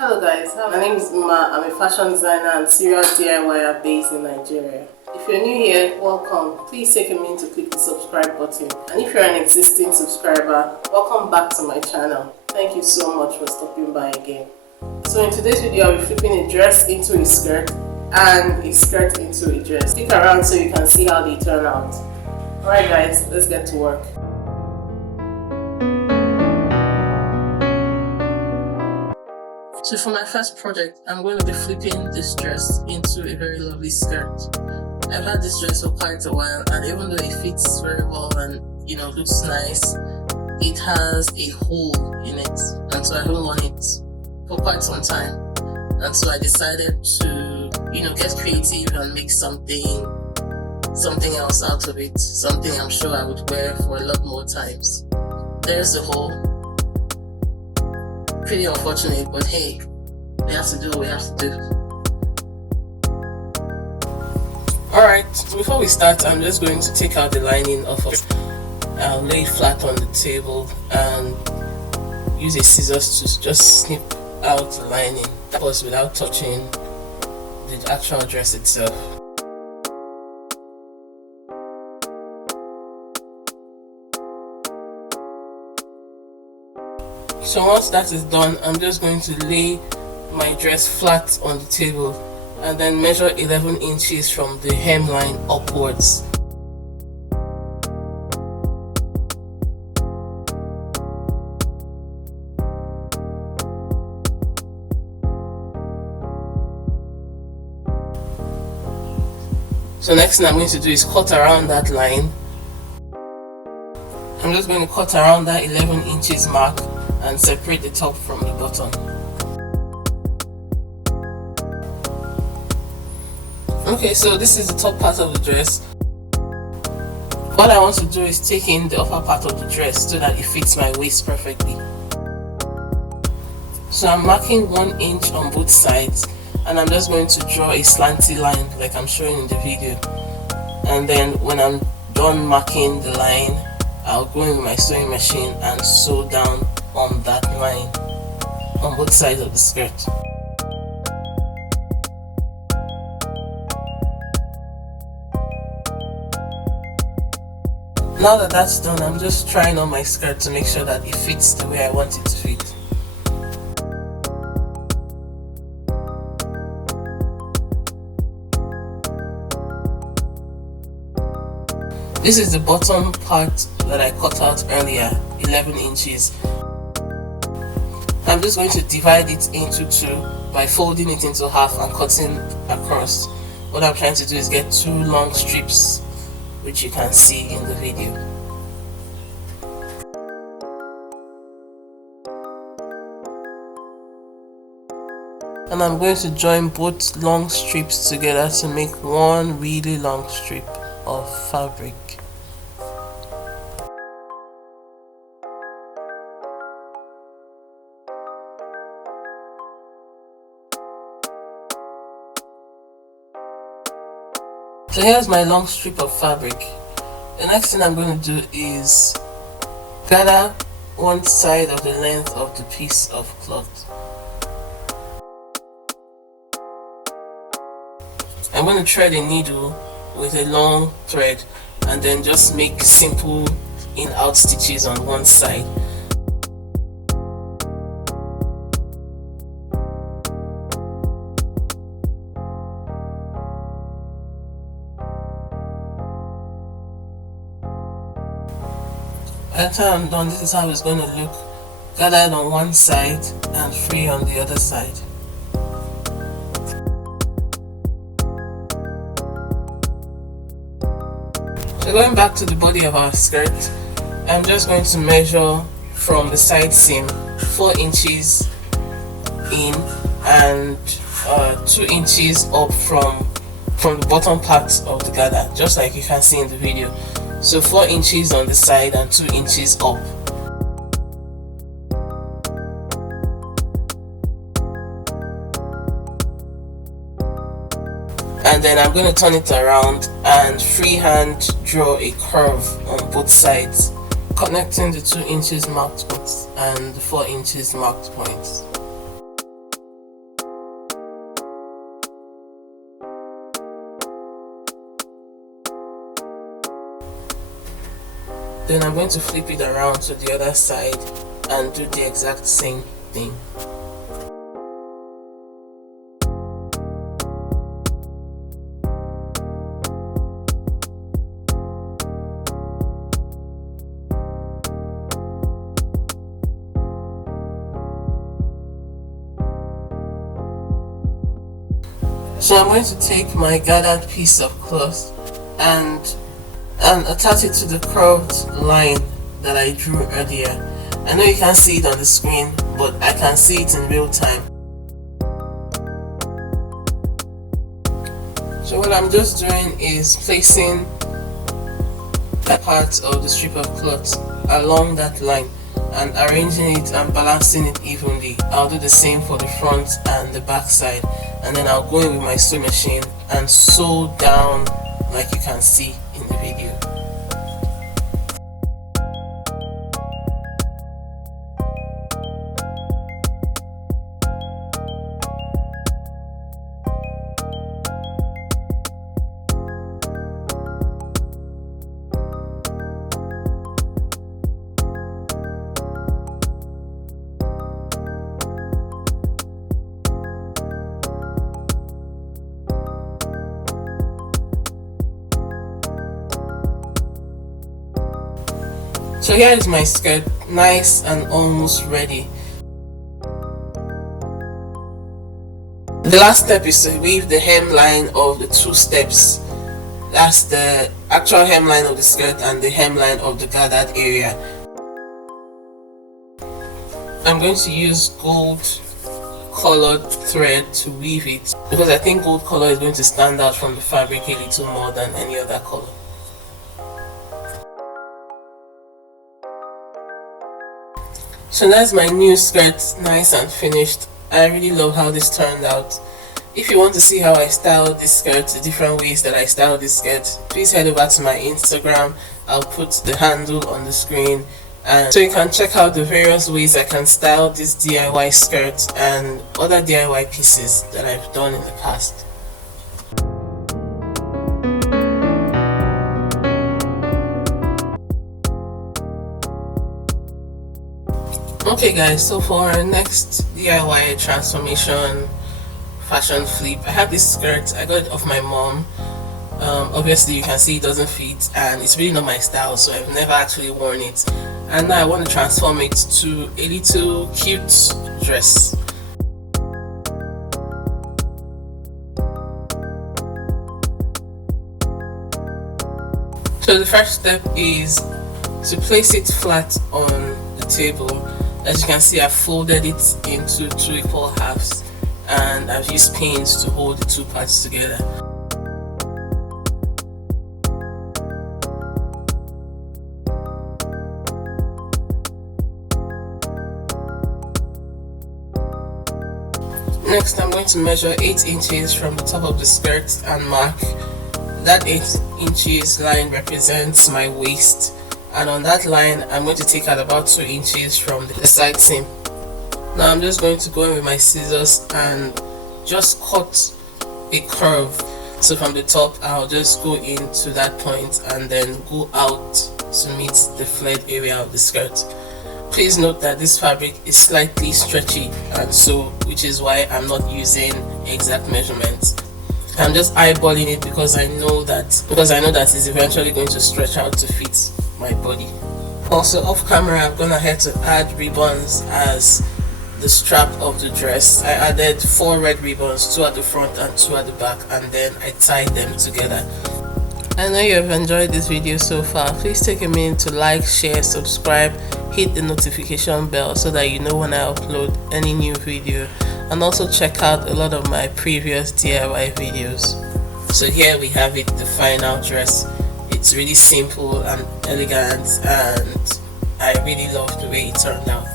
Hello guys, my name is Uma. I'm a fashion designer and serial DIYer based in Nigeria. If you're new here, welcome. Please take a minute to click the subscribe button. And if you're an existing subscriber, welcome back to my channel. Thank you so much for stopping by again. So in today's video, I'll be flipping a dress into a skirt and a skirt into a dress. Stick around so you can see how they turn out. Alright guys, let's get to work. So for my first project, I'm going to be flipping this dress into a very lovely skirt. I've had this dress for quite a while, and even though it fits very well and looks nice, it has a hole in it, and so I haven't worn it for quite some time. And so I decided to get creative and make something else out of it, something I'm sure I would wear for a lot more times. There's the hole. Pretty unfortunate, but hey, we have to do what we have to do. Alright, before we start, I'm just going to take out the lining off of it. I'll lay it flat on the table and use a scissors to just snip out the lining. That was without touching the actual dress itself. So once that is done, I'm just going to lay my dress flat on the table and then measure 11 inches from the hemline upwards. So next thing I'm going to do is cut around that line. I'm just going to cut around that 11 inches mark and separate the top from the bottom. Okay, so this is the top part of the dress. What I want to do is take in the upper part of the dress so that it fits my waist perfectly. So I'm marking 1 inch on both sides, and I'm just going to draw a slanty line like I'm showing in the video. And then when I'm done marking the line, I'll go in with my sewing machine and sew down on that line on both sides of the skirt. Now that that's done, I'm just trying on my skirt to make sure that it fits the way I want it to fit. This is the bottom part that I cut out earlier, 11 inches. I'm just going to divide it into two by folding it into half and cutting across. What I'm trying to do is get 2 long strips, which you can see in the video. And I'm going to join both long strips together to make one really long strip of fabric. So here's my long strip of fabric. The next thing I'm going to do is gather one side of the length of the piece of cloth. I'm going to thread a needle with a long thread and then just make simple in-out stitches on one side. By the time I'm done, this is how it's going to look, gathered on one side and free on the other side. So going back to the body of our skirt, I'm just going to measure from the side seam 4 inches in and 2 inches up from the bottom part of the gather, just like you can see in the video. So 4 inches on the side and 2 inches up. And then I'm going to turn it around and freehand draw a curve on both sides, connecting the 2 inches marked points and the 4 inches marked points. Then I'm going to flip it around to the other side and do the exact same thing. So I'm going to take my gathered piece of cloth and attach it to the curved line that I drew earlier. I know you can't see it on the screen, but I can see it in real time. So what I'm just doing is placing that part of the strip of cloth along that line and arranging it and balancing it evenly. I'll do the same for the front and the back side, and then I'll go in with my sewing machine and sew down like you can see in the video. So here is my skirt, nice and almost ready. The last step is to weave the hemline of the two steps. That's the actual hemline of the skirt and the hemline of the gathered area. I'm going to use gold colored thread to weave it because I think gold color is going to stand out from the fabric a little more than any other color. So that's my new skirt, nice and finished. I really love how this turned out. If you want to see how I styled this skirt, the different ways that I styled this skirt, please head over to my Instagram. I'll put the handle on the screen, and so you can check out the various ways I can style this DIY skirt and other DIY pieces that I've done in the past. Okay guys, so for our next DIY transformation fashion flip, I have this skirt. I got it off my mom. Obviously you can see it doesn't fit and it's really not my style, so I've never actually worn it, and now I want to transform it to a little cute dress. So the first step is to place it flat on the table. As you can see, I've folded it into 2 equal halves and I've used pins to hold the two parts together. Next, I'm going to measure 8 inches from the top of the skirt and mark that 8 inches line represents my waist. And on that line I'm going to take out about 2 inches from the side seam. Now I'm just going to go in with my scissors and just cut a curve. So from the top I'll just go into that point and then go out to meet the flared area of the skirt. Please note that this fabric is slightly stretchy, and so which is why I'm not using exact measurements. I'm just eyeballing it because I know that it's eventually going to stretch out to fit my body. Also off camera, I'm gonna have to add ribbons as the strap of the dress. I added 4 red ribbons, 2 at the front and 2 at the back, and then I tied them together. I know you have enjoyed this video so far. Please take a minute to like, share, subscribe, hit the notification bell so that you know when I upload any new video, and also check out a lot of my previous DIY videos. So here we have it, the final dress. It's really simple and elegant, and I really love the way it turned out.